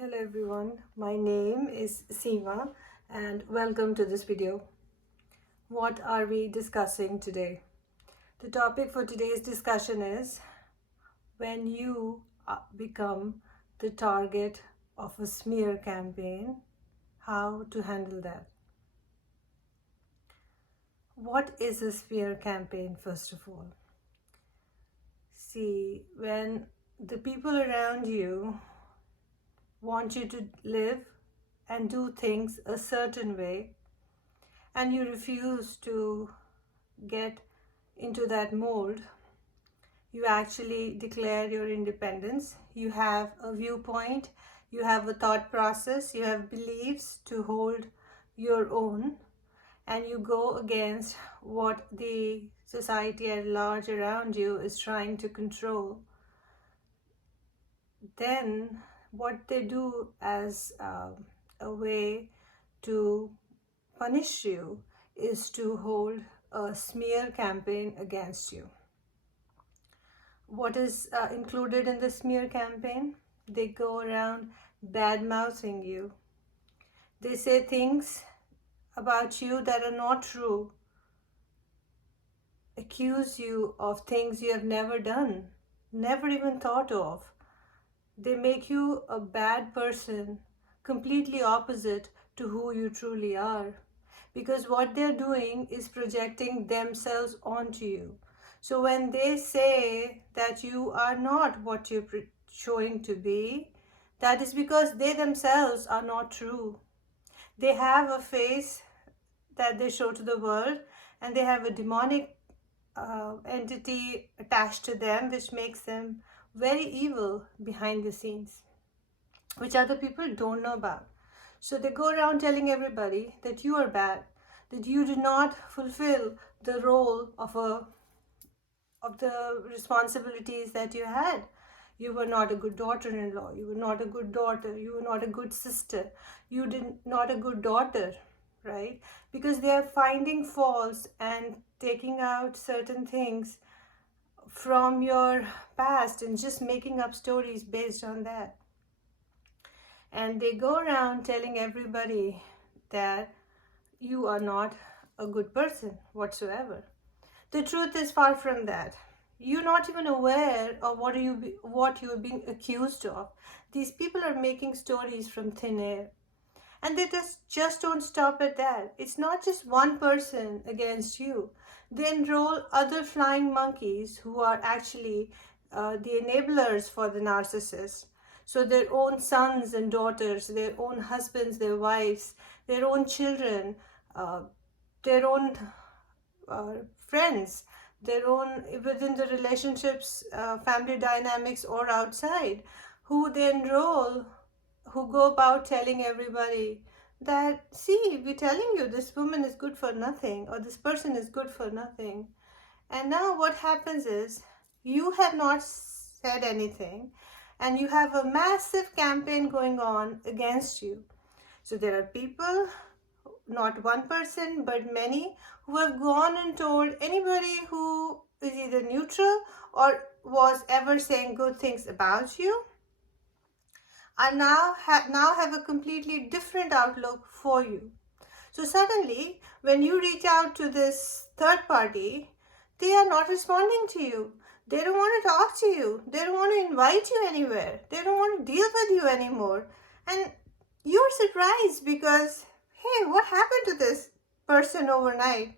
Hello everyone, my name is Seema and welcome to this video. What are we discussing today? The topic for today's discussion is when you become the target of a smear campaign, how to handle that. What is a smear campaign, first of all? See, when the people around you want you to live and do things a certain way, and you refuse to get into that mold, you actually declare your independence. You have a viewpoint, you have a thought process, you have beliefs to hold your own, and you go against what the society at large around you is trying to control. Then what they do as a way to punish you is to hold a smear campaign against you. What is included in the smear campaign? They go around bad mouthing you. They say things about you that are not true, accuse you of things you have never done, never even thought of. They make you a bad person, completely opposite to who you truly are. Because what they're doing is projecting themselves onto you. So when they say that you are not what you're showing to be, that is because they themselves are not true. They have a face that they show to the world, and they have a demonic entity attached to them, which makes them very evil behind the scenes, which other people don't know about. So they go around telling everybody that you are bad, that you did not fulfill the role of the responsibilities that you had. You were not a good daughter-in-law, you were not a good daughter, you were not a good sister, you did not a good daughter, right? Because they are finding faults and taking out certain things from your past and just making up stories based on that. And they go around telling everybody that you are not a good person whatsoever. The truth is far from that. You're not even aware of what you're being accused of. These people are making stories from thin air. And they just don't stop at that. It's not just one person against you. They enroll other flying monkeys who are actually the enablers for the narcissist. So their own sons and daughters, their own husbands, their wives, their own children, uh, their own friends, their own within the relationships, family dynamics or outside, who they enroll, who go about telling everybody that, see, we're telling you this woman is good for nothing or this person is good for nothing. And now what happens is you have not said anything and you have a massive campaign going on against you. So there are people, not one person, but many, who have gone and told anybody who is either neutral or was ever saying good things about you, I now have a completely different outlook for you. So suddenly, when you reach out to this third party, they are not responding to you. They don't want to talk to you. They don't want to invite you anywhere. They don't want to deal with you anymore. And you're surprised because, hey, what happened to this person overnight?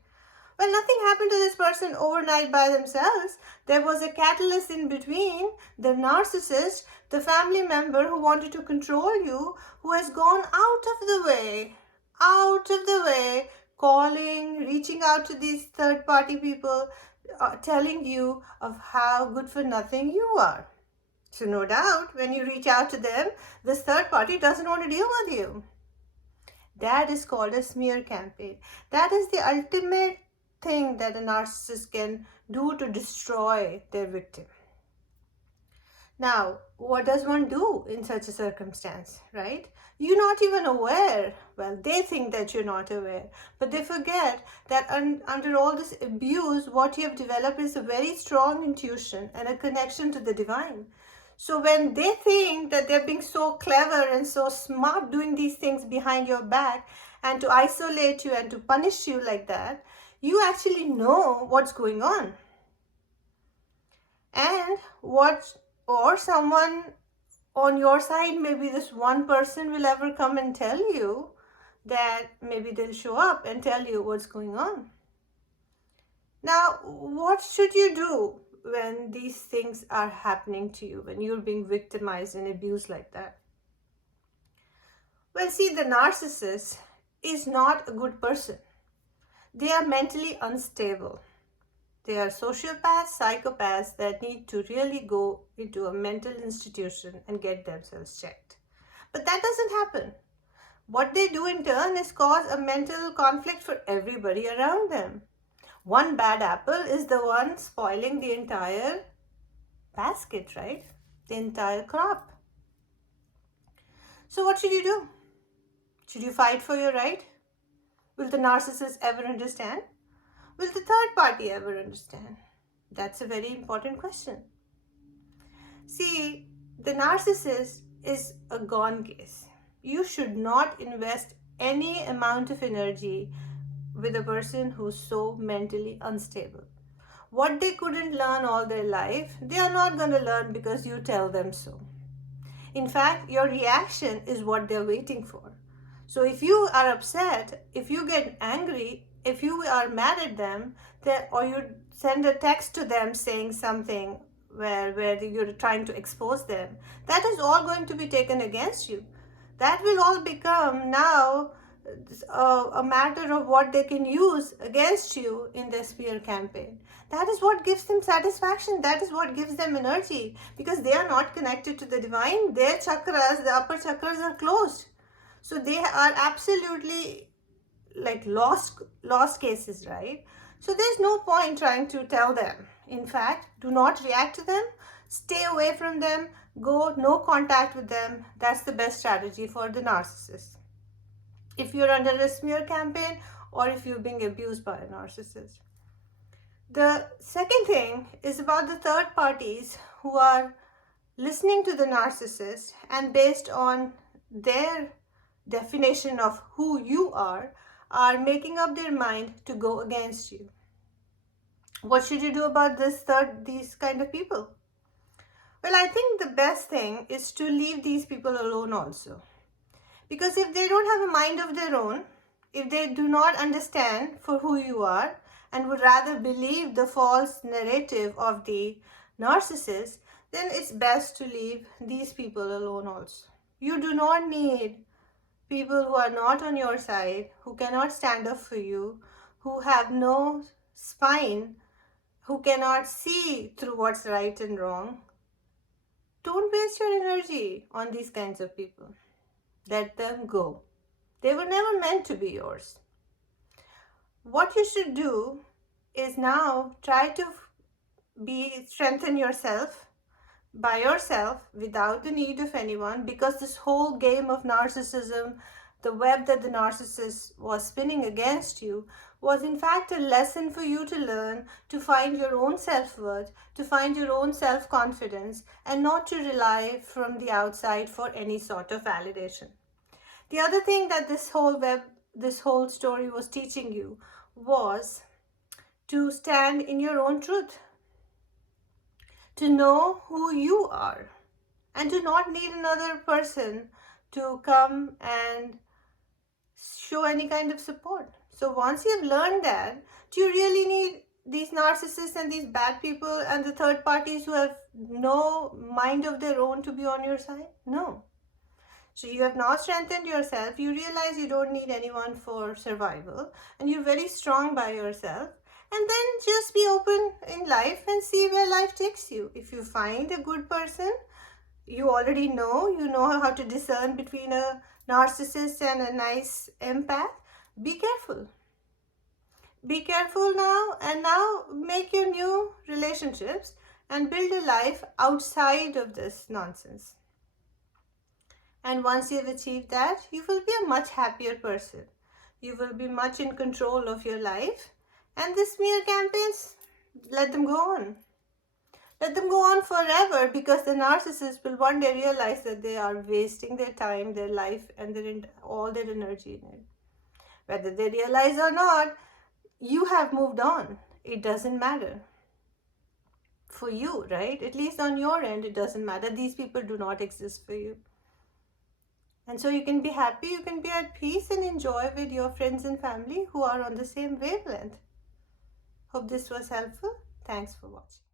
Well, nothing happened to this person overnight by themselves. There was a catalyst in between, the narcissist, the family member who wanted to control you, who has gone out of the way, calling, reaching out to these third party people, telling you of how good for nothing you are. So no doubt, when you reach out to them, this third party doesn't want to deal with you. That is called a smear campaign. That is the ultimate thing that a narcissist can do to destroy their victim. Now, what does one do in such a circumstance, right? You're not even aware. Well, they think that you're not aware, but they forget that under all this abuse, what you have developed is a very strong intuition and a connection to the divine. So when they think that they're being so clever and so smart doing these things behind your back and to isolate you and to punish you like that, you actually know what's going on. And what, or someone on your side, maybe this one person will ever come and tell you that, maybe they'll show up and tell you what's going on. Now, what should you do when these things are happening to you, when you're being victimized and abused like that? Well, see, the narcissist is not a good person. They are mentally unstable. They are sociopaths, psychopaths that need to really go into a mental institution and get themselves checked. But that doesn't happen. What they do in turn is cause a mental conflict for everybody around them. One bad apple is the one spoiling the entire basket, right? The entire crop. So, what should you do? Should you fight for your right? Will the narcissist ever understand? Will the third party ever understand? That's a very important question. See, the narcissist is a gone case. You should not invest any amount of energy with a person who's so mentally unstable. What they couldn't learn all their life, they are not going to learn because you tell them so. In fact, your reaction is what they're waiting for. So if you are upset, if you get angry, if you are mad at them, or you send a text to them saying something where you're trying to expose them, that is all going to be taken against you. That will all become now a matter of what they can use against you in their smear campaign. That is what gives them satisfaction. That is what gives them energy, because they are not connected to the divine. Their chakras, the upper chakras, are closed. So they are absolutely like lost cases, right? So there's no point trying to tell them. In fact, do not react to them. Stay away from them. Go no contact with them. That's the best strategy for the narcissist. If you're under a smear campaign or if you're being abused by a narcissist. The second thing is about the third parties who are listening to the narcissist and based on their definition of who you are making up their mind to go against you. What should you do about these kind of people? Well, I think the best thing is to leave these people alone also. Because if they don't have a mind of their own, if they do not understand for who you are and would rather believe the false narrative of the narcissist, then it's best to leave these people alone also. You do not need people who are not on your side, who cannot stand up for you, who have no spine, who cannot see through what's right and wrong. Don't waste your energy on these kinds of people. Let them go. They were never meant to be yours. What you should do is now try to strengthen yourself by yourself without the need of anyone, because this whole game of narcissism, the web that the narcissist was spinning against you, was in fact a lesson for you to learn to find your own self-worth, to find your own self-confidence, and not to rely from the outside for any sort of validation. The other thing that this whole story was teaching you was to stand in your own truth, to know who you are, and to not need another person to come and show any kind of support. So once you've learned that, do you really need these narcissists and these bad people and the third parties who have no mind of their own to be on your side? No. So you have now strengthened yourself. You realize you don't need anyone for survival, and you're very strong by yourself. And then just be open in life and see where life takes you. If you find a good person, you already you know how to discern between a narcissist and a nice empath. Be careful. Be careful now, and now make your new relationships and build a life outside of this nonsense. And once you've achieved that, you will be a much happier person. You will be much in control of your life. And the smear campaigns, let them go on. Let them go on forever, because the narcissist will one day realize that they are wasting their time, their life, and all their energy in it. Whether they realize or not, you have moved on. It doesn't matter for you, right? At least on your end, it doesn't matter. These people do not exist for you. And so you can be happy, you can be at peace and enjoy with your friends and family who are on the same wavelength. Hope this was helpful. Thanks for watching.